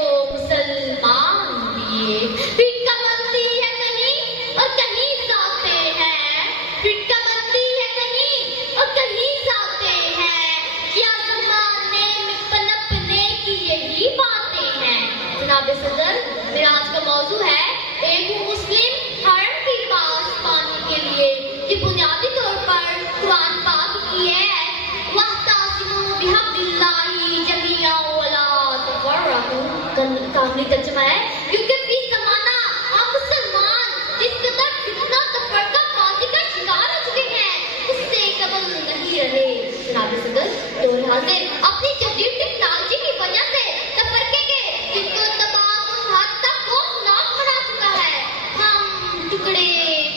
مسلمان بھی پیٹ کا بنتی ہے کہیں اور کہیں جاتے ہیں، پیٹ کا بنتی ہے کہیں اور کہیں جاتے ہیں، کیا زمانے میں پنپنے کی یہی باتیں ہیں۔ جناب صدر، میرا آج کا موضوع ہے ایک مسلم حرم کی پاسبانی کے لیے، یہ بنیادی طور پر قرآن پاک کی ہے۔ وَاعْتَصِمُوا بِحَبْلِ اللَّهِ جَمِيعًا وَلَا تَفَرَّقُوا، کاملی ترجمہ ہے کیونکہ فی زمانہ ہم مسلمان جس قدر فتنہ تفرقہ بازی کا شکار ہو چکے ہیں اس سے قبل نہیں رہے۔ جناب صدر، دور حاضر اپنی جدید ٹیکنالوجی کی وجہ سے تفرقے کے جن کو تمام حد تک خوفناک بنا چکا ہے۔ ہم ٹکڑے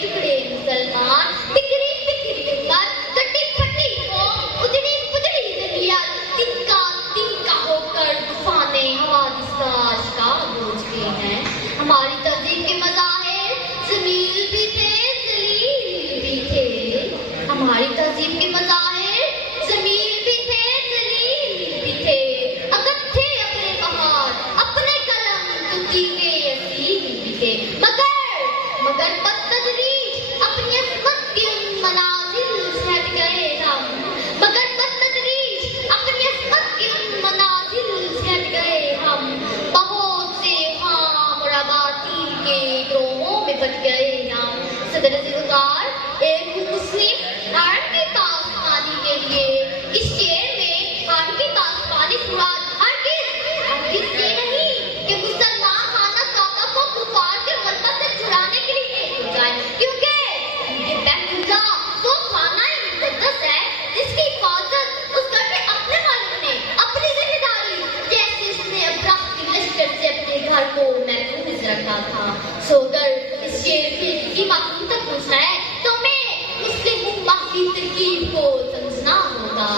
ٹکڑے مسلمان، بکھری بکھری امت، کٹی پھٹی ہو اجڑی پجڑی ذریعت، دن کا ہو کر طوفانے حوادث کا شکار ہو چکے ہیں۔ ہماری تہذیب کے مظاہر جمیل بھی تھے ذلیل بھی تھے، ہماری تہذیب کے مظاہر جمیل بھی تھے ذلیل بھی تھے، اگر تھے اپنے بہار اپنے قلم تو جیوے اصیل بھی تھے، مگر بدتدریج اپنی عصمت کی ان منازل سے ہٹ گئے ہم، مگر بدتدریج اپنی عصمت کی ان منازل سے ہٹ گئے ہم، بہت سے خام اور اباطیل کے گروہوں میں بچ گئے ہم۔ صدر عزیزگار، ایک مسلم حرم کی پاسبانی کے لیے اس شعر میں حرم کی پاسبانی مراد ہرگز یہ نہیں کہ مسلمان خانہ کعبہ کو کفار کے غلبہ سے چھڑانے کے لیے ایک ہو جائے، کیونکہ یہ بیت اللہ وہ خانہ مقدس ہے جس کی حفاظت اس گھر کے اپنے مالک نے اپنی ذمہ داری جیسے اس نے ابراہ کے لشکر سے اپنے گھر کو محفوظ رکھا تھا۔ سو اگر اس شعر کی مفہوم تک پہنچنا ہے تو میں مسلم امت کی ترکیب کو سمجھنا ہوگا۔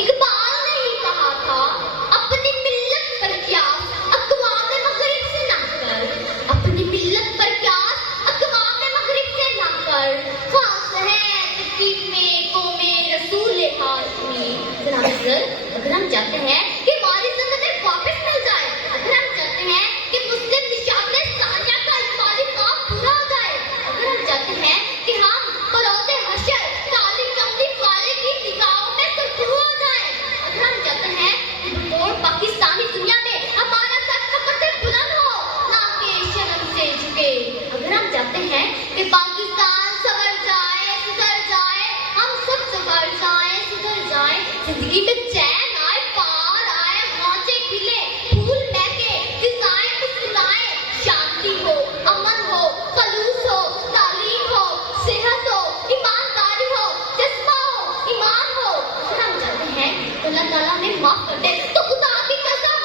اقبال نے ہی کہا تھا، اپنی ملت پر قیاس اقوام مغرب سے نہ کر، اپنی ملت پر قیاس اقوام مغرب سے نہ کر، خاص ہے ترکیب میں قوم رسول ہاشمی۔ جناب صدر، اگر ہم چاہتے ہیں کہ ہماری زندگی واپس مل جائے، اگر ہم چاہتے ہیں کہ مسلم نشاط ثانیہ کا اجمالی کام پورا ہو جائے، اگر ہم چاہتے ہیں کہ ہم بروز حشر کالی کملی والے کی نگاہوں میں سرخرو ہو جائیں، اگر ہم چاہتے ہیں کہ بطور پاکستانی دنیا میں ہمارا سر فخر سے بلند ہو نہ کہ شرم سے جھکے، اگر ہم چاہتے ہیں کہ پاکستان سنور جائے سدھر جائے، ہم سب سنور جائیں سدھر جائیں، زندگی میں چین آئے پار آئے مانچے کھلے پھول مہکے فضائیں مسکرائیں، شانتی ہو امن ہو خلوص ہو تعلیم ہو صحت ہو ایمانداری ہو جذبہ ہو ایمان ہو، اگر ہم چاہتے ہیں تو اللہ تعالیٰ ہمیں معاف کر دے، تو خدا کی قسم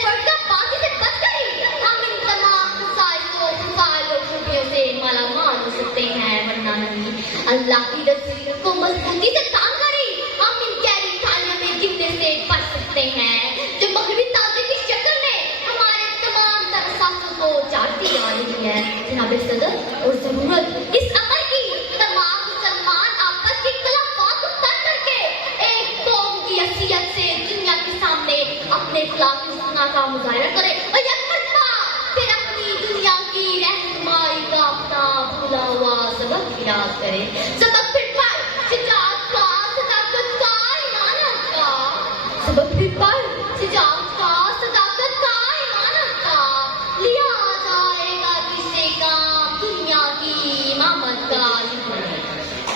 فرقہ بازی سے بچ کر ہم ان تمام مسائل و خوبیوں سے مالا مال ہو سکتے ہیں، ورنہ نہیں۔ اللہ کی رسول کو مضبوطی سے تان کری ہم ان گہری تھالیوں میں گرنے سے بچ سکتے ہیں جو مغربی تاجے کی شکل میں ہمارے تمام احساسوں کو چاٹتی آ رہی ہے۔ جناب صدر، اور ضرورت اس امر کی تمام مسلمان آپس کی اختلافات کو طے کر کے ایک قوم کی حیثیت سے دنیا کے سامنے اپنے اخلاقی حسنہ کا مظاہرہ کرے اور یک مرتبہ پھر اپنی دنیا کی رہنمائی کا اپنا بھولا ہوا سبق یاد کرے۔